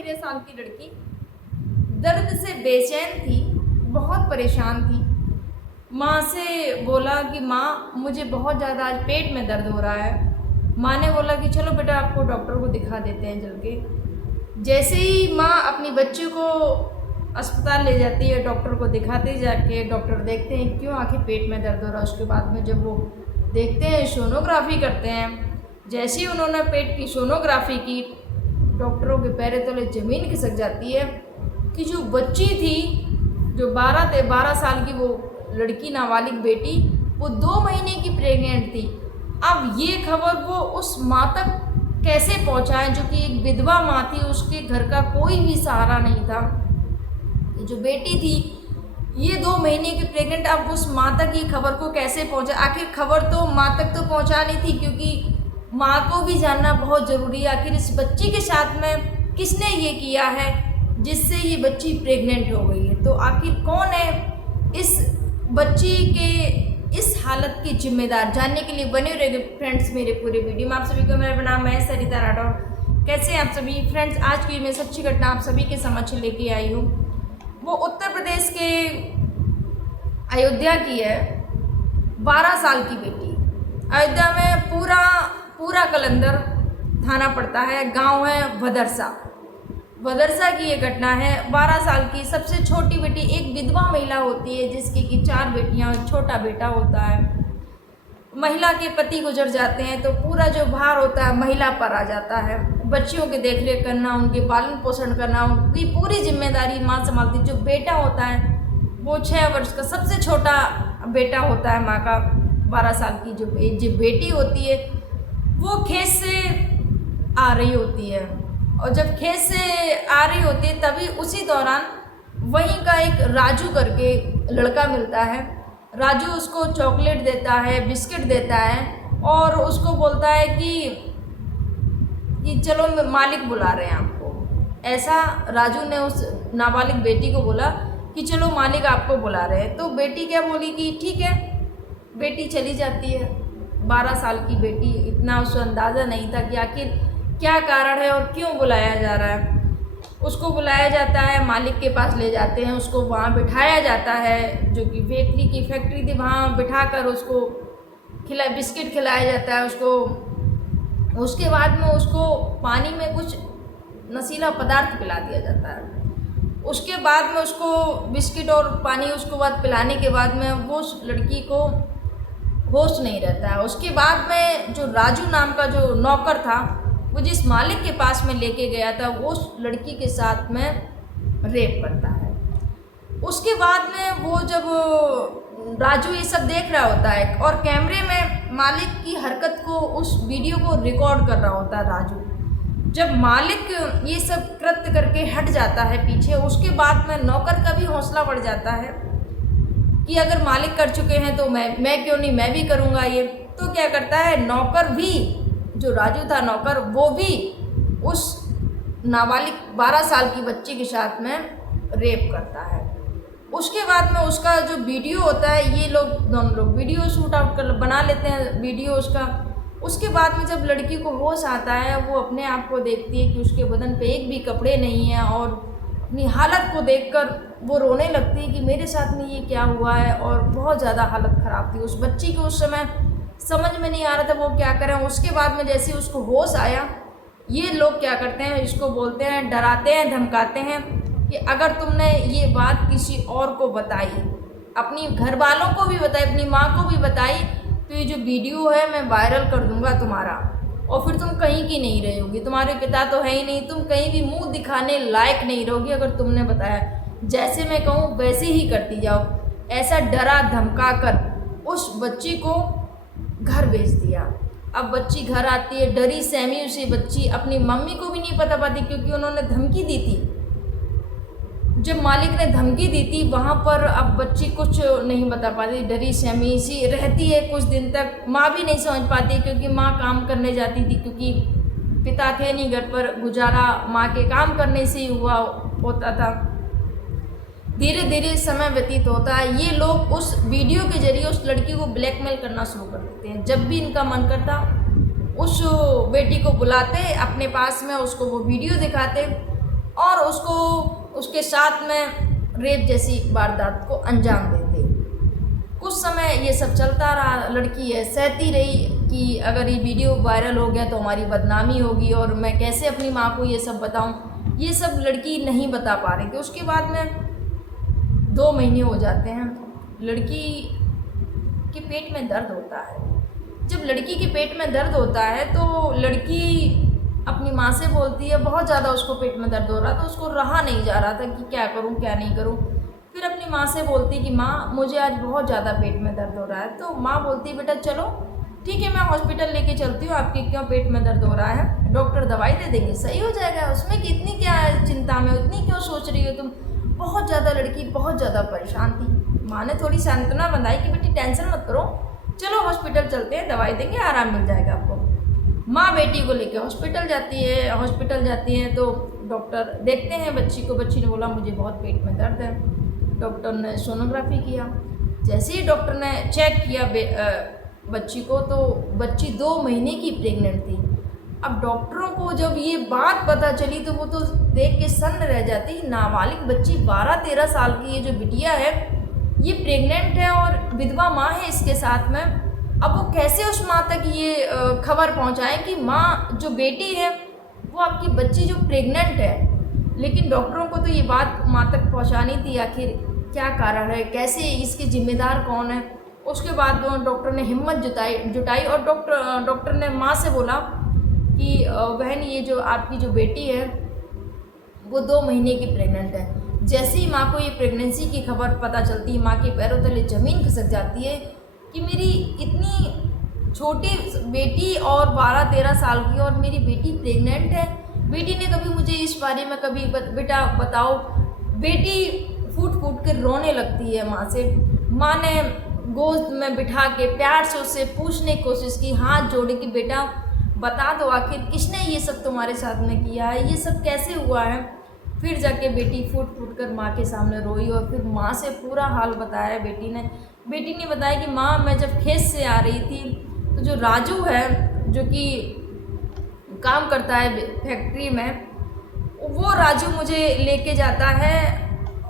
13 साल की लड़की दर्द से बेचैन थी, बहुत परेशान थी। माँ से बोला कि माँ मुझे बहुत ज़्यादा आज पेट में दर्द हो रहा है। माँ ने बोला कि चलो बेटा आपको डॉक्टर को दिखा देते हैं चल के। जैसे ही माँ अपनी बच्ची को अस्पताल ले जाती है, डॉक्टर को दिखाते जाके डॉक्टर देखते हैं क्यों आखिर पेट में दर्द हो रहा है। उसके बाद में जब वो देखते हैं, सोनोग्राफी करते हैं। जैसे ही उन्होंने पेट की सोनोग्राफी की, डॉक्टरों के पैरे तले ज़मीन खिसक जाती है कि जो बच्ची थी, जो 12 साल की वो लड़की, नाबालिग बेटी, वो 2 महीने की प्रेग्नेंट थी। अब ये खबर वो उस माँ तक कैसे पहुँचाए जो कि एक विधवा माँ थी, उसके घर का कोई भी सहारा नहीं था। जो बेटी थी ये 2 महीने की प्रेग्नेंट, अब उस माँ तक ये खबर को कैसे पहुँचा। आखिर खबर तो माँ तक तो पहुँचानी थी, क्योंकि माँ को भी जानना बहुत ज़रूरी है आखिर इस बच्ची के साथ में किसने ये किया है जिससे ये बच्ची प्रेग्नेंट हो गई है। तो आखिर कौन है इस बच्ची के इस हालत की जिम्मेदार, जानने के लिए बने रहे फ्रेंड्स मेरे पूरे वीडियो में। आप सभी को मेरा नाम है सरिता राठौर। कैसे हैं आप सभी फ्रेंड्स? आज की मैं सच्ची घटना आप सभी के समक्ष लेके आई हूँ। वो उत्तर प्रदेश के अयोध्या की है, 12 साल की बेटी। अयोध्या में पूरा कलंदर थाना पड़ता है, गांव है भदरसा की ये घटना है। 12 साल की सबसे छोटी बेटी, एक विधवा महिला होती है जिसकी कि 4 बेटियां, छोटा बेटा होता है। महिला के पति गुजर जाते हैं तो पूरा जो भार होता है महिला पर आ जाता है। बच्चियों की देखरेख करना, उनके पालन पोषण करना, उनकी पूरी जिम्मेदारी माँ संभालती। जो बेटा होता है वो 6 वर्ष का सबसे छोटा बेटा होता है माँ का। 12 साल की जो बेटी होती है वो खेत से आ रही होती है, और जब खेत से आ रही होती है तभी उसी दौरान वहीं का एक राजू करके लड़का मिलता है। राजू उसको चॉकलेट देता है, बिस्किट देता है और उसको बोलता है कि चलो मालिक बुला रहे हैं आपको। ऐसा राजू ने उस नाबालिग बेटी को बोला कि चलो मालिक आपको बुला रहे हैं। तो बेटी क्या बोली कि ठीक है। बेटी चली जाती है। 12 साल की बेटी, इतना उसको अंदाज़ा नहीं था कि आखिर क्या कारण है और क्यों बुलाया जा रहा है। उसको बुलाया जाता है, मालिक के पास ले जाते हैं, उसको वहाँ बिठाया जाता है, जो कि बेकरी की फैक्ट्री थी, वहाँ बिठाकर उसको बिस्किट खिलाया जाता है उसको। उसके बाद में उसको पानी में कुछ नशीला पदार्थ पिला दिया जाता है। उसके बाद में उसको बिस्किट और पानी उसको बाद पिलाने के बाद में वो उस लड़की को होश नहीं रहता है। उसके बाद में जो राजू नाम का जो नौकर था, वो जिस मालिक के पास में लेके गया था, वो उस लड़की के साथ में रेप करता है। उसके बाद में वो जब राजू ये सब देख रहा होता है और कैमरे में मालिक की हरकत को, उस वीडियो को रिकॉर्ड कर रहा होता है राजू। जब मालिक ये सब कृत्य करके हट जाता है पीछे, उसके बाद में नौकर का भी हौसला बढ़ जाता है कि अगर मालिक कर चुके हैं तो मैं क्यों नहीं, मैं भी करूँगा ये। तो क्या करता है नौकर भी, जो राजू था नौकर, वो भी उस नाबालिग 12 साल की बच्ची के साथ में रेप करता है। उसके बाद में उसका जो वीडियो होता है, ये दोनों लोग वीडियो शूट आउट कर बना लेते हैं वीडियो उसका। उसके बाद में जब लड़की को होश आता है, वो अपने आप को देखती है कि उसके बदन पे एक भी कपड़े नहीं है, और अपनी हालत को देखकर वो रोने लगती है कि मेरे साथ में ये क्या हुआ है। और बहुत ज़्यादा हालत ख़राब थी उस बच्ची की। उस समय समझ में नहीं आ रहा था वो क्या करें। उसके बाद में जैसे उसको होश आया, ये लोग क्या करते हैं, इसको बोलते हैं, डराते हैं, धमकाते हैं कि अगर तुमने ये बात किसी और को बताई, अपनी घर वालों को भी बताई, अपनी माँ को भी बताई, तो ये जो वीडियो है मैं वायरल कर दूंगा तुम्हारा, और फिर तुम कहीं की नहीं रहोगी। तुम्हारे पिता तो है ही नहीं, तुम कहीं भी मुंह दिखाने लायक नहीं रहोगी अगर तुमने बताया। जैसे मैं कहूँ वैसे ही करती जाओ। ऐसा डरा धमका कर उस बच्ची को घर भेज दिया। अब बच्ची घर आती है, डरी सहमी उसी बच्ची, अपनी मम्मी को भी नहीं पता पाती, क्योंकि उन्होंने धमकी दी थी। जब मालिक ने धमकी दी थी वहाँ पर, अब बच्ची कुछ नहीं बता पाती, डरी सहमी सी रहती है कुछ दिन तक। माँ भी नहीं समझ पाती, क्योंकि माँ काम करने जाती थी, क्योंकि पिता थे नहीं घर पर, गुजारा माँ के काम करने से ही होता था। धीरे धीरे समय व्यतीत होता है। ये लोग उस वीडियो के जरिए उस लड़की को ब्लैकमेल करना शुरू कर देते हैं। जब भी इनका मन करता उस बेटी को बुलाते अपने पास में, उसको वो वीडियो दिखाते और उसको उसके साथ में रेप जैसी वारदात को अंजाम देते। कुछ समय ये सब चलता रहा, लड़की है सहती रही कि अगर ये वीडियो वायरल हो गया तो हमारी बदनामी होगी और मैं कैसे अपनी माँ को ये सब बताऊँ। ये सब लड़की नहीं बता पा रही थी। उसके बाद में 2 महीने हो जाते हैं, लड़की के पेट में दर्द होता है। जब लड़की के पेट में दर्द होता है तो लड़की अपनी माँ से बोलती है, बहुत ज़्यादा उसको पेट में दर्द हो रहा था, उसको रहा नहीं जा रहा था कि क्या करूँ क्या नहीं करूँ। फिर अपनी माँ से बोलती कि माँ मुझे आज बहुत ज़्यादा पेट में दर्द हो रहा है। तो माँ बोलती बेटा चलो ठीक है मैं हॉस्पिटल लेके चलती हूँ, आपके क्यों पेट में दर्द हो रहा है, डॉक्टर दवाई दे देंगे सही हो जाएगा, उसमें कितनी क्या चिंता में, उतनी क्यों सोच रही हो तुम। बहुत ज़्यादा लड़की बहुत ज़्यादा परेशान थी। माँ ने थोड़ी सांत्वना बंधाई कि बेटी टेंशन मत करो, चलो हॉस्पिटल चलते हैं, दवाई देंगे, आराम मिल जाएगा आपको। माँ बेटी को लेकर हॉस्पिटल जाती है तो डॉक्टर देखते हैं बच्ची को। बच्ची ने बोला मुझे बहुत पेट में दर्द है। डॉक्टर ने सोनोग्राफी किया। जैसे ही डॉक्टर ने चेक किया बच्ची को तो बच्ची 2 महीने की प्रेग्नेंट थी। अब डॉक्टरों को जब ये बात पता चली तो वो तो देख के सन्न रह जाती। नाबालिग बच्ची 12-13 साल की ये जो बिटिया है ये प्रेग्नेंट है और विधवा माँ है इसके साथ में। अब वो कैसे उस माँ तक ये खबर पहुँचाए कि माँ जो बेटी है वो आपकी बच्ची जो प्रेग्नेंट है। लेकिन डॉक्टरों को तो ये बात माँ तक पहुँचानी थी, आखिर क्या कारण है, कैसे इसके जिम्मेदार कौन है। उसके बाद डॉक्टर ने हिम्मत जुटाई और डॉक्टर ने माँ से बोला कि बहन ये जो आपकी जो बेटी है वो 2 महीने की प्रेग्नेंट है। जैसे ही माँ को ये प्रेगनेंसी की खबर पता चलती है माँ के पैरों तले ज़मीन खिसक जाती है कि मेरी इतनी छोटी बेटी और 12-13 साल की और मेरी बेटी प्रेग्नेंट है। बेटी ने कभी मुझे इस बारे में कभी बेटा बताओ। बेटी फूट फूट कर रोने लगती है माँ से। माँ ने गोद में बिठा के प्यार से उससे पूछने की कोशिश की, हाथ जोड़े कि बेटा बता दो आखिर किसने ये सब तुम्हारे साथ में किया है, ये सब कैसे हुआ है। फिर जाके बेटी फूट फूट कर माँ के सामने रोई और फिर माँ से पूरा हाल बताया बेटी ने बताया कि माँ मैं जब खेत से आ रही थी तो जो राजू है जो कि काम करता है फैक्ट्री में, वो राजू मुझे लेके जाता है,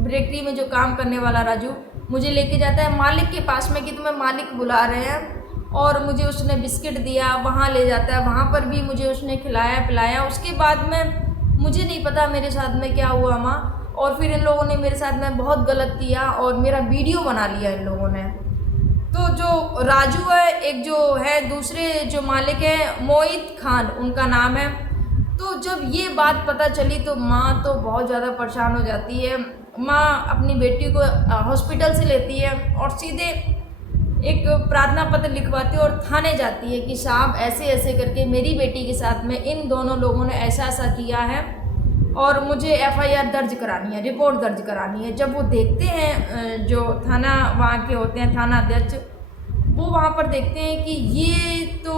बेकरी में जो काम करने वाला राजू मुझे लेके जाता है मालिक के पास में कि तुम्हें मालिक बुला रहे हैं। और मुझे उसने बिस्किट दिया, वहाँ ले जाता है, वहाँ पर भी मुझे उसने खिलाया पिलाया। उसके बाद में मुझे नहीं पता मेरे साथ में क्या हुआ माँ। और फिर इन लोगों ने मेरे साथ में बहुत गलत किया और मेरा वीडियो बना लिया इन लोगों ने। तो जो राजू है, एक जो है दूसरे जो मालिक है मोहित खान उनका नाम है। तो जब ये बात पता चली तो माँ तो बहुत ज़्यादा परेशान हो जाती है। माँ अपनी बेटी को हॉस्पिटल से लेती है और सीधे एक प्रार्थना पत्र लिखवाती है और थाने जाती है कि साहब ऐसे ऐसे करके मेरी बेटी के साथ में इन दोनों लोगों ने ऐसा ऐसा किया है और मुझे FIR दर्ज करानी है, रिपोर्ट दर्ज करानी है। जब वो देखते हैं जो थाना वहाँ के होते हैं थाना अध्यक्ष, वो वहाँ पर देखते हैं कि ये तो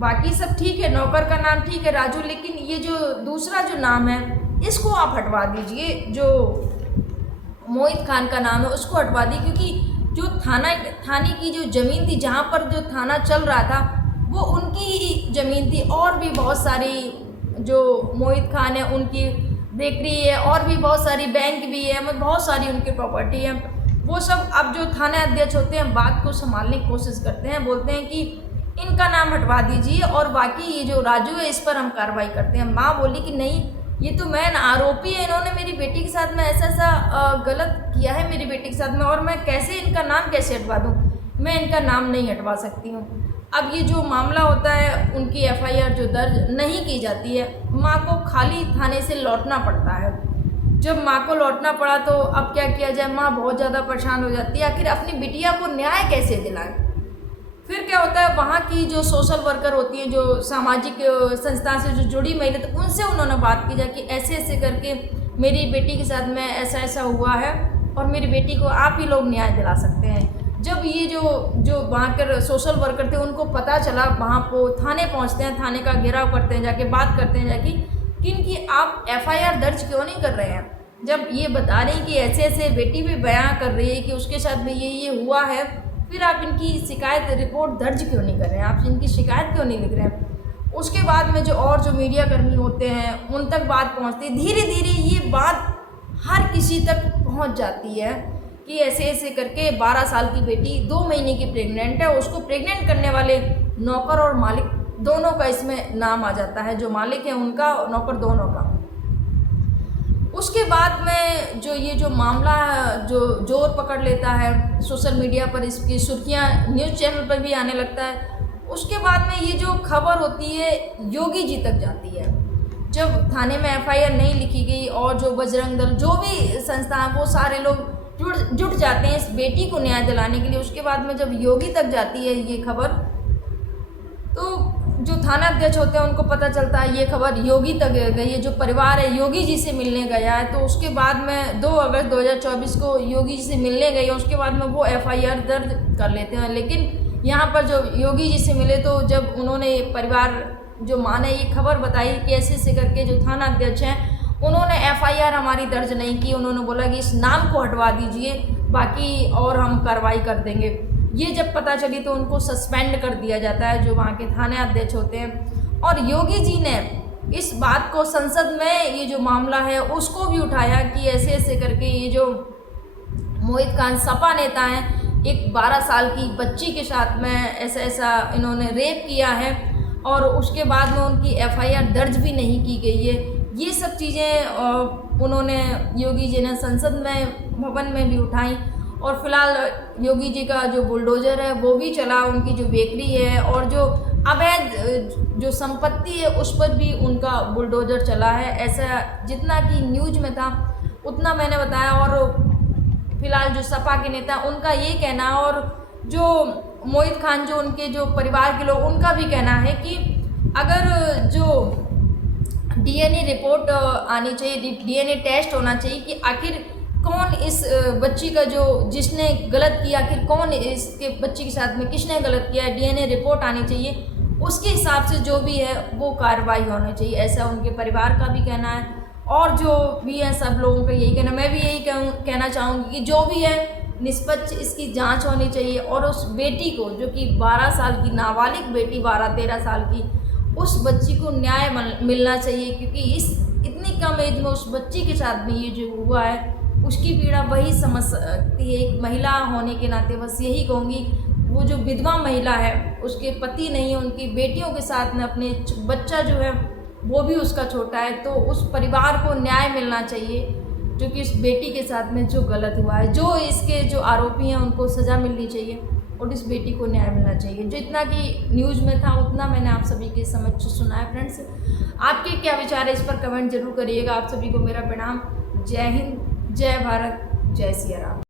बाकी सब ठीक है, नौकर का नाम ठीक है राजू, लेकिन ये जो दूसरा जो नाम है इसको आप हटवा दीजिए, जो मोहित खान का नाम है उसको हटवा दी। क्योंकि जो थाने की जो ज़मीन थी जहाँ पर जो थाना चल रहा था वो उनकी ही ज़मीन थी। और भी बहुत सारी जो मोहित खान है उनकी बेकरी है और भी बहुत सारी बैंक भी है, मतलब बहुत सारी उनकी प्रॉपर्टी है। वो सब अब जो थाना अध्यक्ष होते हैं बात को संभालने की कोशिश करते हैं, बोलते हैं कि इनका नाम हटवा दीजिए और बाकी ये जो राजू है इस पर हम कार्रवाई करते हैं। माँ बोली कि नहीं, ये तो मैं आरोपी है, इन्होंने मेरी बेटी के साथ में ऐसा ऐसा गलत किया है मेरी बेटी के साथ में, और मैं कैसे इनका नाम कैसे हटवा दूँ, मैं इनका नाम नहीं हटवा सकती हूँ। अब ये जो मामला होता है उनकी FIR जो दर्ज नहीं की जाती है, माँ को खाली थाने से लौटना पड़ता है। जब माँ को लौटना पड़ा तो अब क्या किया जाए, माँ बहुत ज़्यादा परेशान हो जाती है, आखिर अपनी बिटिया को न्याय कैसे दिलाएं। फिर क्या होता है, वहाँ की जो सोशल वर्कर होती हैं, जो सामाजिक संस्था से जो जुड़ी महिला, तो उनसे उन्होंने बात की जाए कि ऐसे ऐसे करके मेरी बेटी के साथ में ऐसा ऐसा हुआ है और मेरी बेटी को आप ही लोग न्याय दिला सकते हैं। जब ये जो वहाँ के सोशल वर्कर थे उनको पता चला, वहाँ को थाने पहुँचते हैं, थाने का घेराव करते हैं, जाके बात करते हैं जाके कि इनकी आप FIR दर्ज क्यों नहीं कर रहे हैं। जब ये बता रही कि ऐसे ऐसे बेटी भी बयां कर रही है कि उसके साथ में ये हुआ है, फिर आप इनकी शिकायत रिपोर्ट दर्ज क्यों नहीं कर रहे हैं, आप इनकी शिकायत क्यों नहीं लिख रहे हैं। उसके बाद में जो और जो मीडिया कर्मी होते हैं उन तक बात पहुंचती है। धीरे धीरे ये बात हर किसी तक पहुंच जाती है कि ऐसे ऐसे करके 12 साल की बेटी 2 महीने की प्रेग्नेंट है। उसको प्रेग्नेंट करने वाले नौकर और मालिक दोनों का इसमें नाम आ जाता है, जो मालिक है उनका, नौकर दोनों का। उसके बाद में जो ये जो मामला जो जोर पकड़ लेता है सोशल मीडिया पर, इसकी सुर्खियाँ न्यूज़ चैनल पर भी आने लगता है। उसके बाद में ये जो खबर होती है योगी जी तक जाती है। जब थाने में एफआईआर नहीं लिखी गई और जो बजरंग दल जो भी संस्था है वो सारे लोग जुट जाते हैं इस बेटी को न्याय दिलाने के लिए। उसके बाद में जब योगी तक जाती है ये खबर, तो जो थाना अध्यक्ष होते हैं उनको पता चलता है ये खबर योगी तक गई है, जो परिवार है योगी जी से मिलने गया है। तो उसके बाद में 2 अगस्त 2024 को योगी जी से मिलने गई है। उसके बाद में वो एफआईआर दर्ज कर लेते हैं। लेकिन यहाँ पर जो योगी जी से मिले तो जब उन्होंने परिवार जो माँ ने ये खबर बताई कि ऐसे ऐसे करके जो थाना अध्यक्ष हैं उन्होंने एफआईआर हमारी दर्ज नहीं की, उन्होंने बोला कि इस नाम को हटवा दीजिए, बाकी और हम कार्रवाई कर देंगे। ये जब पता चली तो उनको सस्पेंड कर दिया जाता है जो वहाँ के थाने अध्यक्ष होते हैं। और योगी जी ने इस बात को संसद में ये जो मामला है उसको भी उठाया कि ऐसे ऐसे करके ये जो मोहित खान सपा नेता हैं एक 12 साल की बच्ची के साथ में ऐसा ऐसा इन्होंने रेप किया है और उसके बाद में उनकी एफआईआर दर्ज भी नहीं की गई है। ये सब चीज़ें उन्होंने योगी जी ने संसद में भवन में भी उठाई। और फिलहाल योगी जी का जो बुलडोज़र है वो भी चला, उनकी जो बेकरी है और जो अवैध जो संपत्ति है उस पर भी उनका बुलडोज़र चला है। ऐसा जितना कि न्यूज़ में था उतना मैंने बताया। और फिलहाल जो सपा के नेता उनका ये कहना है और जो मोहित खान जो उनके जो परिवार के लोग उनका भी कहना है कि अगर जो डीएनए रिपोर्ट आनी चाहिए, डीएनए टेस्ट होना चाहिए कि आखिर कौन इस बच्ची का जो जिसने गलत किया, आखिर कौन इसके बच्ची के साथ में किसने गलत किया है, डीएनए रिपोर्ट आनी चाहिए। उसके हिसाब से जो भी है वो कार्रवाई होनी चाहिए, ऐसा उनके परिवार का भी कहना है। और जो भी है सब लोगों का यही कहना, मैं भी यही कहना चाहूँगी कि जो भी है निष्पक्ष इसकी जांच होनी चाहिए। और उस बेटी को जो कि 12 साल की नाबालिग बेटी 12-13 साल की, उस बच्ची को न्याय मिलना चाहिए। क्योंकि इस इतनी कम एज में उस बच्ची के साथ भी ये जो हुआ है उसकी पीड़ा वही समझ सकती है। एक महिला होने के नाते बस यही कहूँगी, वो जो विधवा महिला है उसके पति नहीं है, उनकी बेटियों के साथ में अपने बच्चा जो है वो भी उसका छोटा है, तो उस परिवार को न्याय मिलना चाहिए जो कि इस बेटी के साथ में जो गलत हुआ है। जो इसके जो आरोपी हैं उनको सज़ा मिलनी चाहिए और इस बेटी को न्याय मिलना चाहिए। जितना कि न्यूज़ में था उतना मैंने आप सभी के समक्ष सुना है। फ्रेंड्स, आपके क्या विचार है इस पर कमेंट जरूर करिएगा। आप सभी को मेरा प्रणाम। जय हिंद, जय भारत, जय सिया राम।